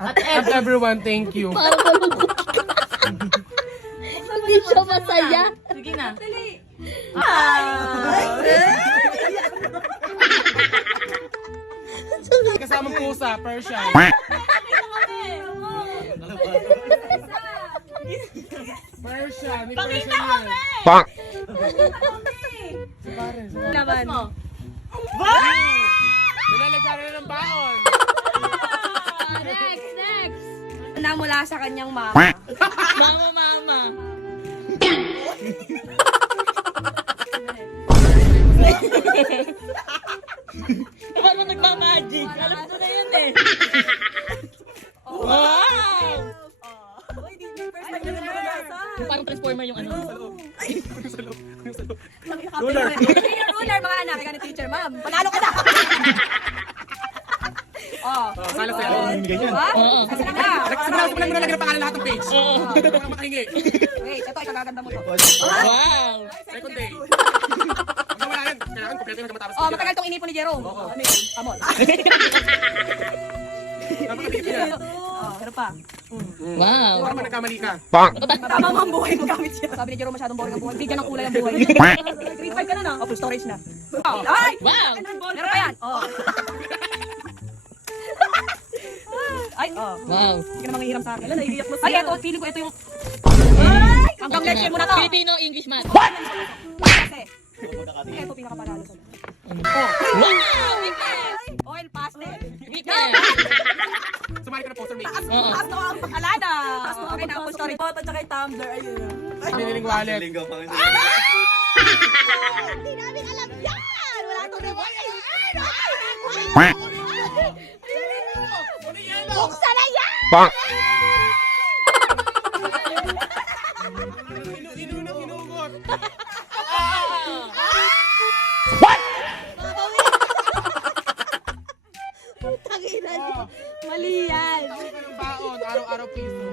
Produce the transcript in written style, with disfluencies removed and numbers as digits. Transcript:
At everyone, thank you. Parang malungkot ka. Hindi siya masaya. Sige na. Kasamang pusa, Persian. Persian, ni Persian yan. Bonk. Laban mo. Nilalagyan na ng baon. Next. Na mula sa kanyang mama. Mama. Parang mo nagmamagic. Alam ko na yun eh. Wow! Parang transformer yung ano. Ruler, mga anak. Kaya ni teacher, ma'am. Panalo ka na! Sala sa'yo. Diba? Kasi na ka. Sigurado ko lang mo nalagyan ang pangalan lahat ng page. Hindi ko lang makahingi. Wait, ito, ikagaganda mo to. Wow! Second day. Ang wala yan. Kailangan kompleto yung matapos. Matagal tong inipon ni Jerome. Amon. Napakabigit yan. Pero pa. Wow! Baka man nagkamali ka. Bonk. Tama mo ang buhay mo gamit siya. Sabi ni Jerome, masyadong boring ang buhay. Bigyan ng kulay ang buhay. Grade 5 ka na na. Full storage na. Ay! Wow! Meron pa yan. Ay, Wow! Hindi ka na manghihiram sa akin. Ay, eto, feeling ko ito yung... Hanggang next year mo na to. Filipino, English, math. Kasi, ito pinakapanalo sa Wow! oil pastel. Weekend! Sumali ka na poster make. Oo. Taas na ang pakalada. Okay na, full story. At saka yung tumbler, ayun. Biniling wallet. Hindi namin alam yan! Wala to na Quack. Buksan na yan! Bonk. Inunang hinugot. Tangina niyo. Mali yan. Tawag ka ng baon. Araw-araw piso.